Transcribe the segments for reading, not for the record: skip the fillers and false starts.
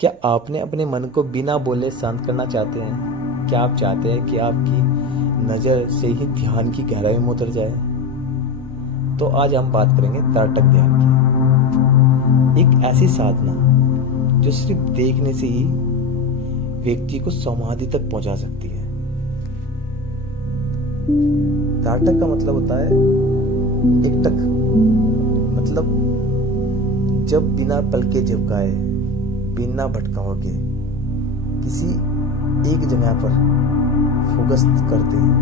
क्या आपने अपने मन को बिना बोले शांत करना चाहते हैं? क्या आप चाहते हैं कि आपकी नज़र से ही ध्यान की गहराई में उतर जाए? तो आज हम बात करेंगे त्राटक ध्यान की, एक ऐसी साधना जो सिर्फ देखने से ही व्यक्ति को समाधि तक पहुंचा सकती है। त्राटक का मतलब होता है एकटक, मतलब जब बिना पलके झपकाए, बिना भटकाओ के किसी एक जगह पर फोकस करते हैं,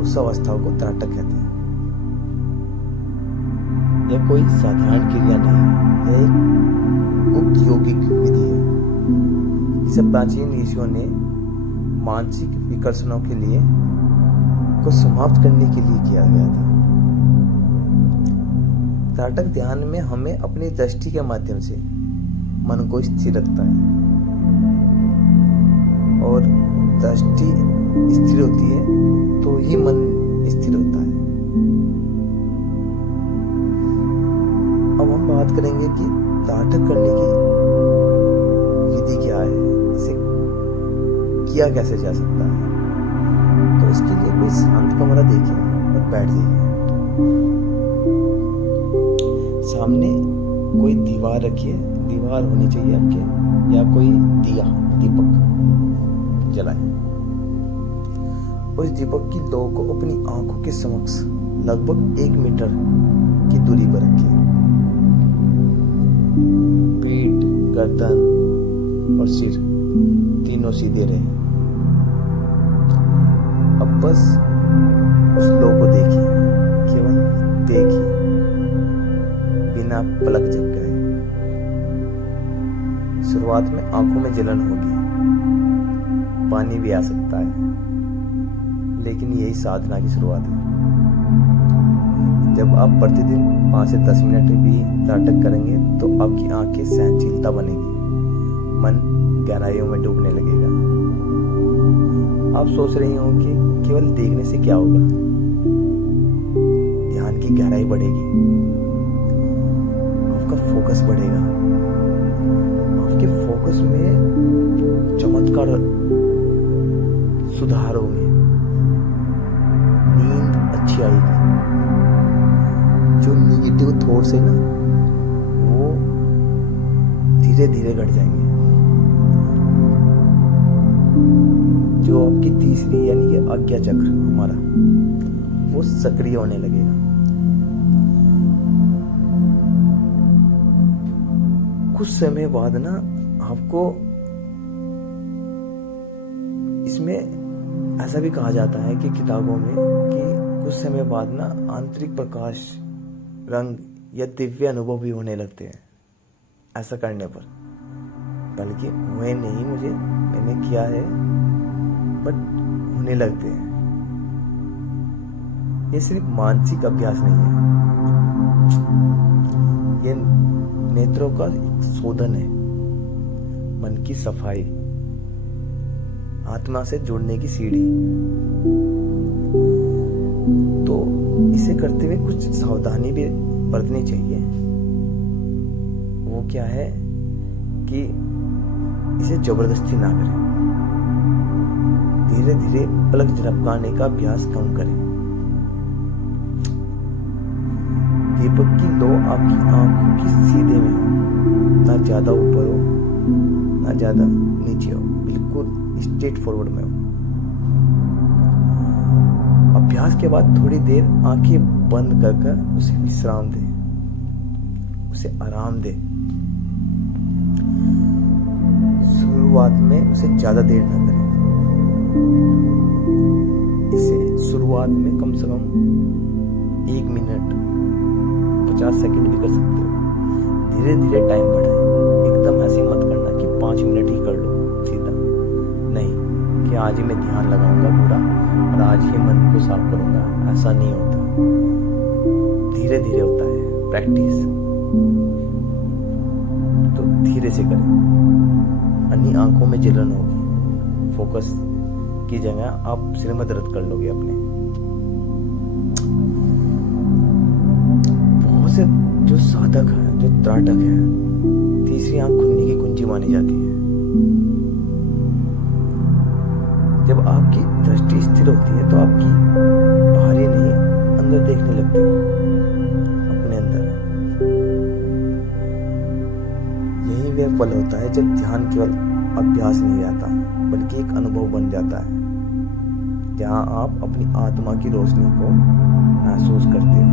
उस अवस्था को त्राटक कहते हैं। यह कोई साधारण क्रिया नहीं है, यह एक गुप्त योगिक विधि है जिसे प्राचीन ऋषियों ने मानसिक विकर्षणों के लिए को समाप्त करने के लिए किया गया था। त्राटक ध्यान में हमें अपनी दृष्टि के माध्यम से मन को स्थिर रखता है, और दृष्टि स्थिर होती है तो ही मन स्थिर होता है। अब हम बात करेंगे कि त्राटक करने की विधि क्या है, इसे किया कैसे जा सकता है। तो इसके लिए कोई शांत कमरा देखिए और बैठ जाइए। सामने कोई दीवार रखिए, दीवार होनी चाहिए आपके, या कोई दीपक जलाएं। उस दीपक की लौ को अपनी आंखों के समक्ष लगभग 1 मीटर की दूरी पर रखिए। पीठ, गर्दन और सिर तीनों सीधे रहे। अब बस उस लौ को देखिए, केवल देखिए, बिना पलक झपकाए। शुरुआत में आंखों में जलन होगी, पानी भी आ सकता है, लेकिन यही साधना की शुरुआत है। जब आप प्रतिदिन 5 से 10 मिनट भी त्राटक करेंगे तो आपकी आंखें सहनशीलता बनेगी, मन गहराइयों में डूबने लगेगा। आप सोच रही हो कि केवल देखने से क्या होगा? ध्यान की गहराई बढ़ेगी, आपका फोकस बढ़ेगा, आपके फोकस में चमत्कार सुधार होंगे, नींद अच्छी आएगी, जो निगेटिव थॉट्स है ना वो धीरे धीरे घट जाएंगे, जो आपकी तीसरी यानी कि आज्ञा चक्र हमारा वो सक्रिय होने लगेगा। कुछ समय बाद ना आपको इसमें ऐसा भी कहा जाता है कि किताबों में कि कुछ समय बाद ना आंतरिक प्रकाश, रंग या दिव्य अनुभव भी होने लगते हैं ऐसा करने पर। बल्कि हुए नहीं, मैंने किया है, बट होने लगते हैं। ये सिर्फ मानसिक अभ्यास नहीं है, ये नेत्रों का एक शोधन है, मन की सफाई, आत्मा से जुड़ने की सीढ़ी। तो इसे करते हुए कुछ सावधानी भी बरतनी चाहिए। वो क्या है कि इसे जबरदस्ती ना करें, धीरे धीरे पलक झपकाने का अभ्यास कम करें। दीपक की लौ आपकी आंखों की सीधे में हो, ना ज्यादा ऊपर हो ना ज्यादा नीचे हो, बिल्कुल स्ट्रेट फॉरवर्ड में हो। अभ्यास के बाद थोड़ी देर आंखें बंद कर उसे विश्राम दे, उसे आराम दे। शुरुआत में उसे ज्यादा देर ना करें, इसे शुरुआत में कम से कम 1 मिनट 50 सेकंड भी कर सकते हो। धीरे धीरे टाइम बढ़ाएं, एकदम ऐसे मत करना कि 5 मिनट ही कर लो सीधा, नहीं कि आज ही मैं ध्यान लगाऊंगा पूरा और आज ही मन को साफ करूंगा, ऐसा नहीं होता। धीरे धीरे होता है प्रैक्टिस, तो धीरे से करें, अन्य आंखों में जलन होगी, फोकस की जगह आप सिर में दर्द कर लोगे अपने। बहुत से जो साधक है, जो त्राटक है, तीसरी आंख मानी जाती है। जब आपकी दृष्टि स्थिर होती है तो आपकी बाहरी नहीं, अंदर देखने लगते हो, अपने अंदर। यही वह पल होता है जब ध्यान केवल अभ्यास नहीं रहता बल्कि एक अनुभव बन जाता है, जहां आप अपनी आत्मा की रोशनी को महसूस करते हो।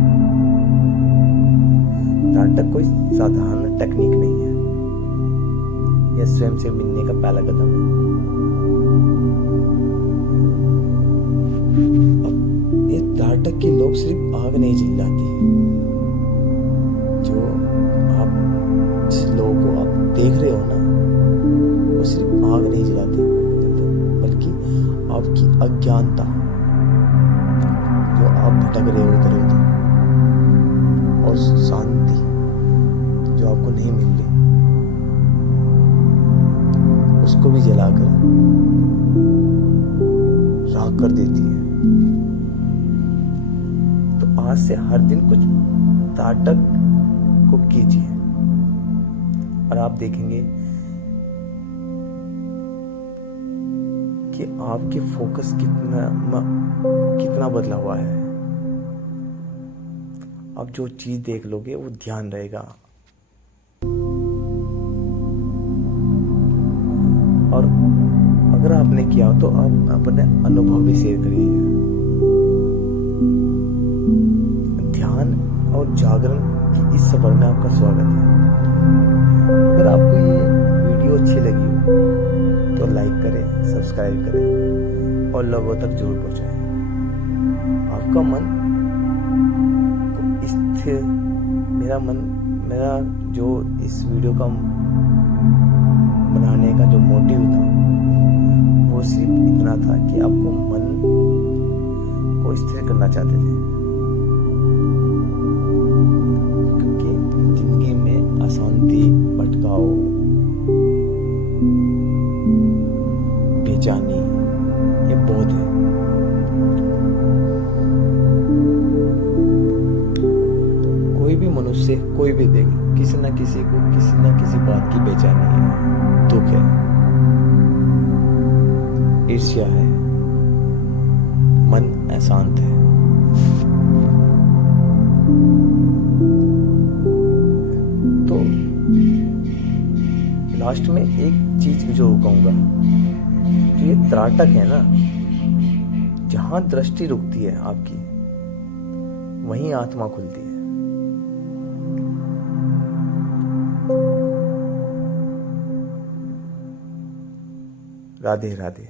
त्राटक कोई साधारण टेक्निक नहीं है, यह स्वयं से मिलने का पहला कदम है। अब ये त्राटक के लोग सिर्फ आग नहीं जलाते, जो आप जिस लोगों को आप देख रहे हो ना, वो सिर्फ आग नहीं जलाते बल्कि आपकी अज्ञानता, जो आप भटक रहे हो इधर उधर, और शांति जो आपको नहीं मिल रही, उसको भी जलाकर राख कर देती है। तो आज से हर दिन कुछ त्राटक को कीजिए और आप देखेंगे कि आपके फोकस कितना बदला हुआ है। आप जो चीज देख लोगे वो ध्यान रहेगा। और अगर आपने किया तो आप अपने अनुभव भी शेयर करिए। ध्यान और जागरण की इस सफर में आपका स्वागत है। अगर आपको ये वीडियो अच्छी लगी हो तो लाइक करें, सब्सक्राइब करें और लोगों तक जरूर पहुंचाएं। आपका मन को स्थिर, मेरा जो इस वीडियो का बनाने का जो मोटिव था वो सिर्फ इतना था कि आपको मन को स्थिर करना चाहते थे, क्योंकि जिंदगी में अशांति, भटकाव, बेचैनी ये बहुत है। कोई भी मनुष्य, कोई भी देख, किसी न किसी को किसी न किसी बात की बेचैनी है, दुख है, ईर्ष्या है, मन अशांत है। तो लास्ट में एक चीज जो कहूंगा, जो ये त्राटक है ना, जहां दृष्टि रुकती है आपकी, वहीं आत्मा खुलती है। राधे राधे।